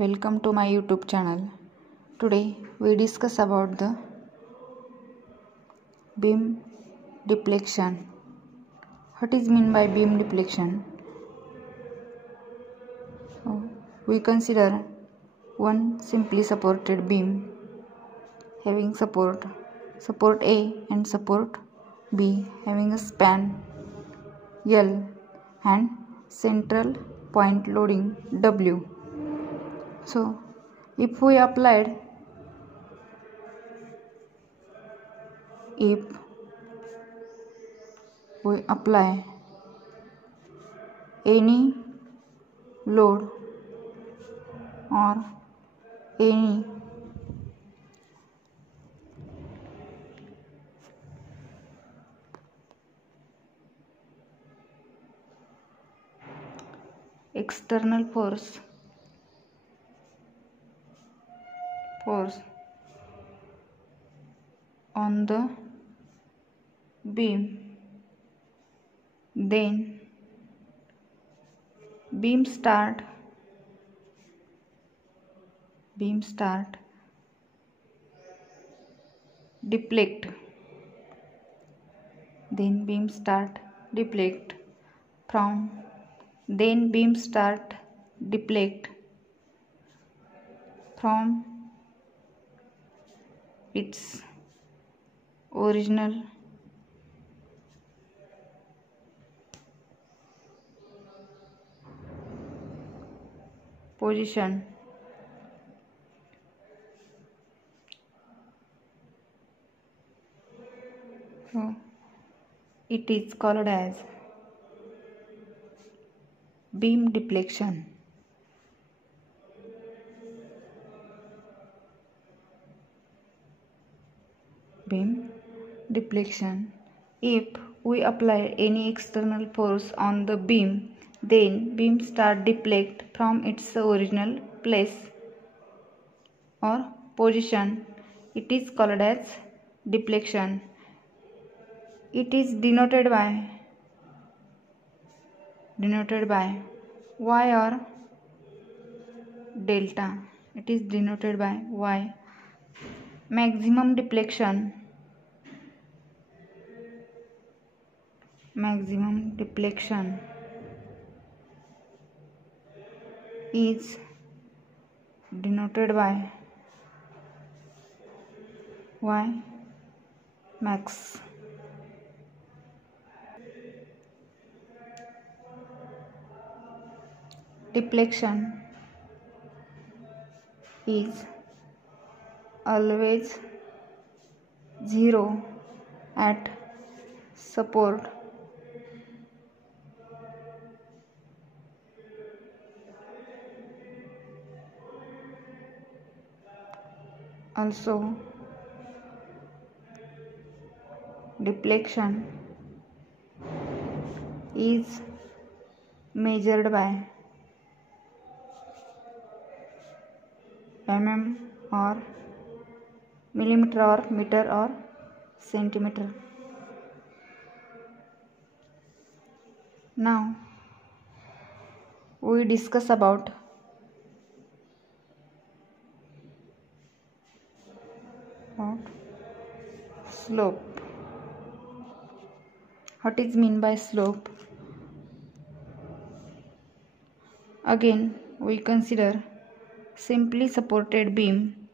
Welcome to my YouTube channel. Today we discuss about the beam deflection. What is mean by beam deflection? We consider one simply supported beam having support A and support B having a span L and central point loading W. So if we apply any load or any external force on the beam, then beam start deflect from its original position. So it is called as beam deflection. If we apply any external force on the beam, then beam start deflect from its original place or position. It is called as deflection. It is denoted by Y or delta. It is denoted by Y. Maximum deflection is denoted by Y max. Deflection is always zero at support. Also, deflection is measured by mm or millimeter or meter or centimeter. Now we discuss about slope. What is mean by slope? Again we consider simply supported beam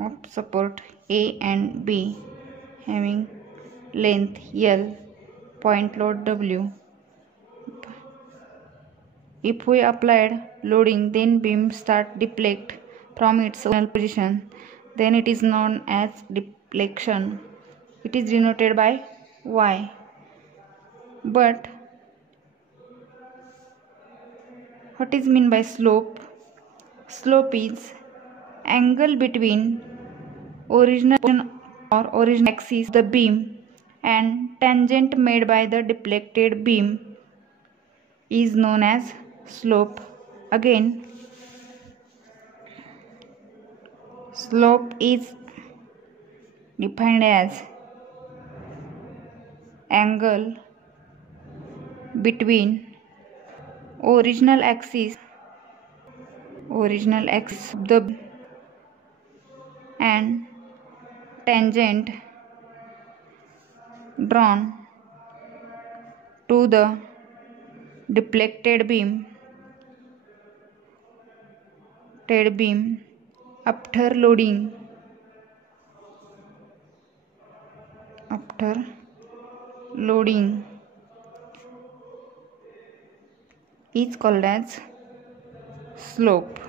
of support A and B having length L, point load W. If we applied loading, then beam start deflect from its original position, then it is known as deflection. It is denoted by Y. But what is mean by slope? Slope is angle between original axis of the beam and tangent made by the deflected beam is known as slope. Again, slope is defined as angle between original axis original axis of the and tangent drawn to the deflected beam after loading is called as slope.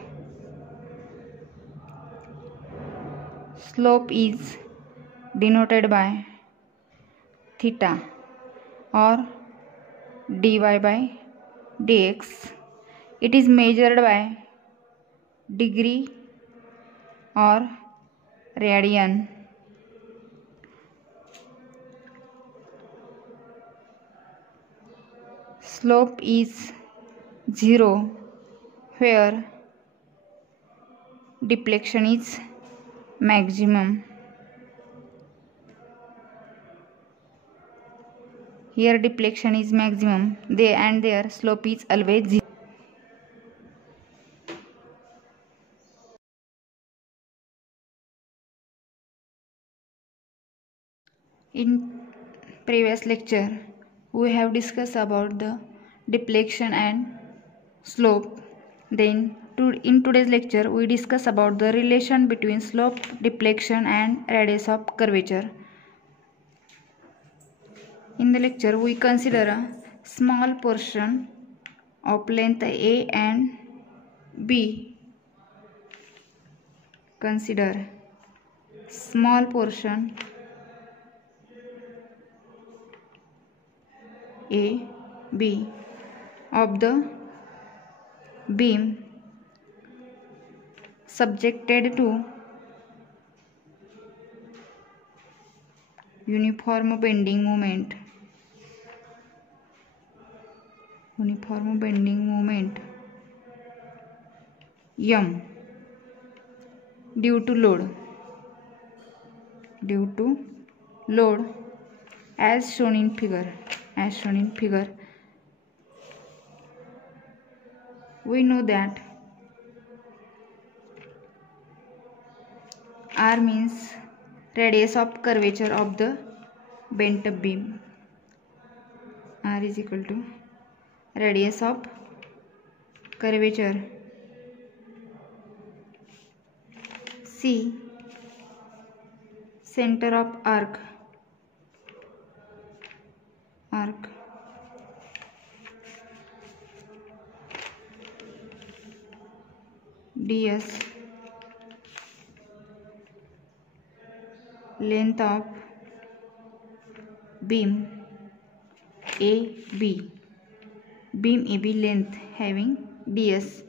Slope is denoted by theta or dy by dx. It is measured by degree or radian. Slope is 0 where deflection is maximum. Here deflection is maximum, their slope is always 0. In previous lecture, we have discussed about the deflection and slope. Then in today's lecture, we discuss about the relation between slope, deflection and radius of curvature. In the lecture, we consider a small portion of length A and B. Consider small portion A, B of the beam subjected to uniform bending moment M due to load as shown in figure. We know that R means radius of curvature of the bent beam. R is equal to radius of curvature. C, center of arc. ds, length of beam AB. Beam AB length having ds.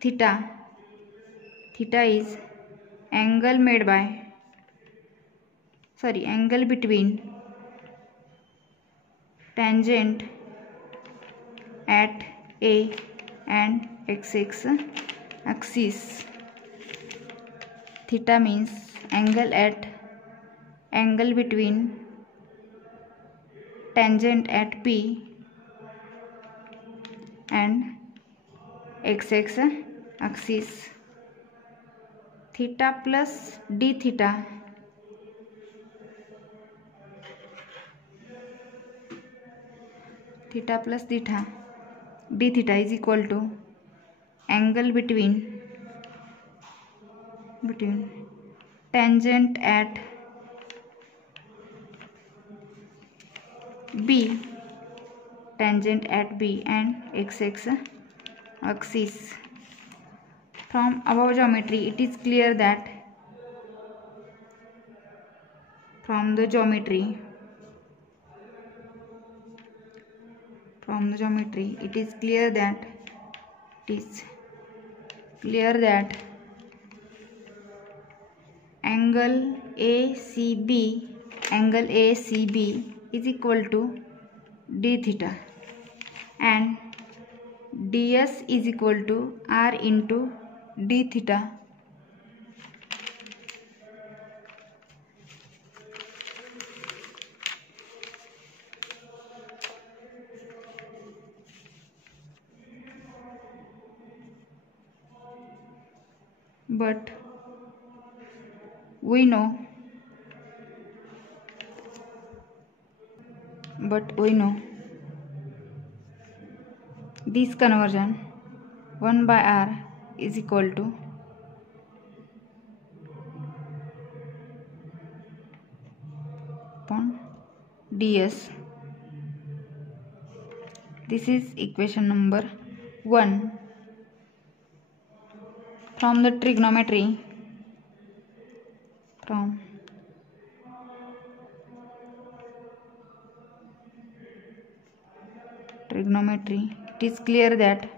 Theta is angle between tangent at A and x axis. Theta means angle between tangent at P and x axis. Theta plus d theta d theta is equal to angle between tangent at B and x axis. From above geometry, it is clear that from the geometry it is clear that angle ACB is equal to d theta and ds is equal to r into d theta. but we know this conversion 1 by r is equal to upon ds. This is equation number 1. From the trigonometry, it is clear that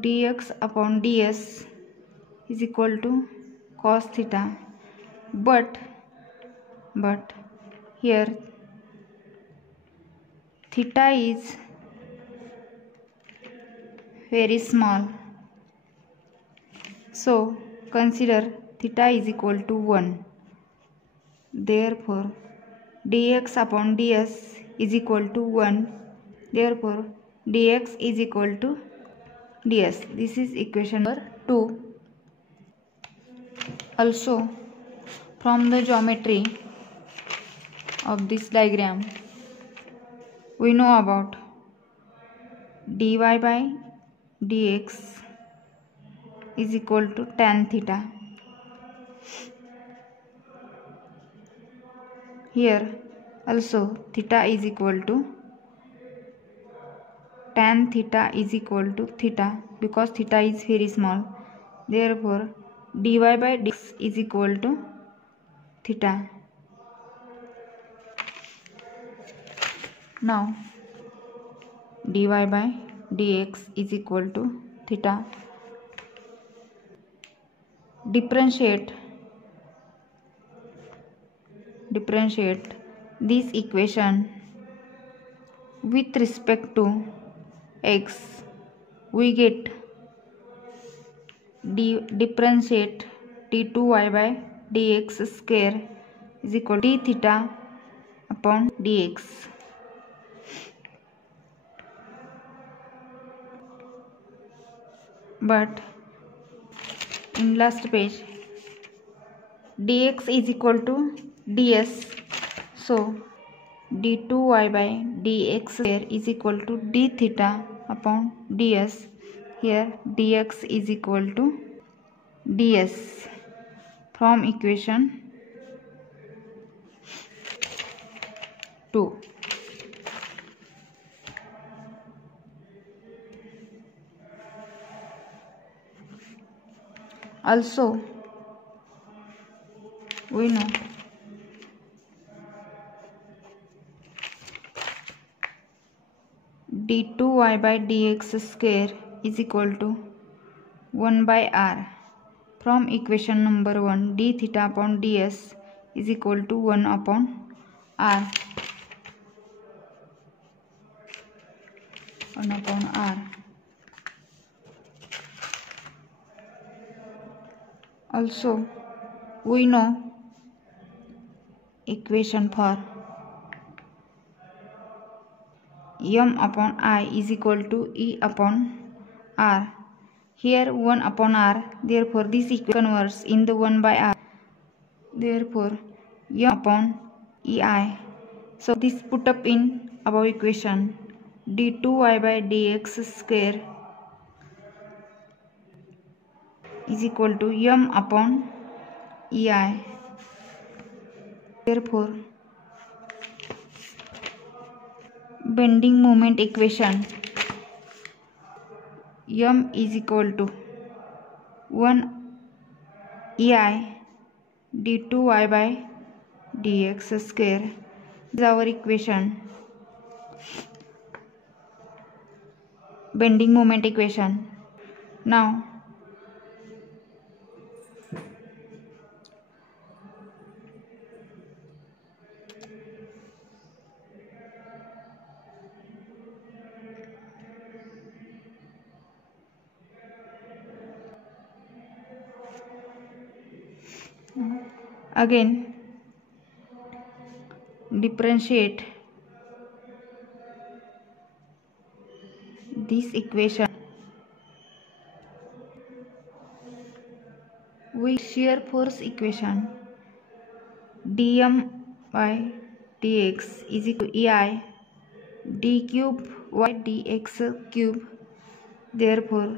dx upon ds is equal to cos theta, but here theta is very small, so consider theta is equal to 1. Therefore dx upon ds is equal to 1. Therefore dx is equal to ds. This is equation number 2. Also, from the geometry of this diagram, we know about dy by dx is equal to tan theta. Here also theta is equal to tan theta is equal to theta, because theta is very small. Therefore dy by dx is equal to theta. Now dy by dx is equal to theta. Differentiate this equation with respect to x. We get differentiate d2y by dx square is equal to d theta upon dx. But in last page dx is equal to ds, so d2y by dx square is equal to d theta upon ds. Here dx is equal to ds from equation 2. Also, we know d2y by dx square is equal to 1 by r. From equation number 1, d theta upon ds is equal to 1 upon r. 1 upon r. Also, we know equation for m upon I is equal to e upon r. Here 1 upon r, therefore this equation converts in the 1 by r. Therefore m upon ei. So this put up in above equation d2y by dx square is equal to m upon ei. Therefore bending moment equation m is equal to 1 ei d2y by dx square is our equation, bending moment equation. Now again differentiate this equation, with shear force equation, dm by dx is equal to ei d cube y dx cube. Therefore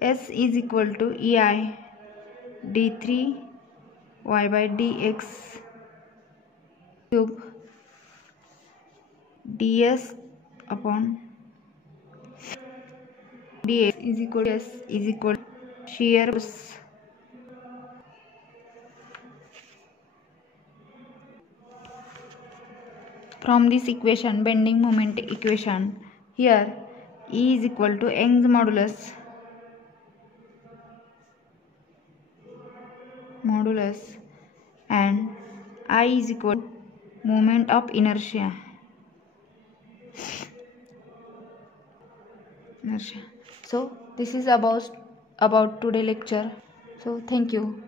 S is equal to ei d3 y by dx cube ds upon dx is equal to S is equal to shear force. From this equation, bending moment equation, here E is equal to Young's modulus and I is equal to moment of inertia. So this is about today lecture. So thank you.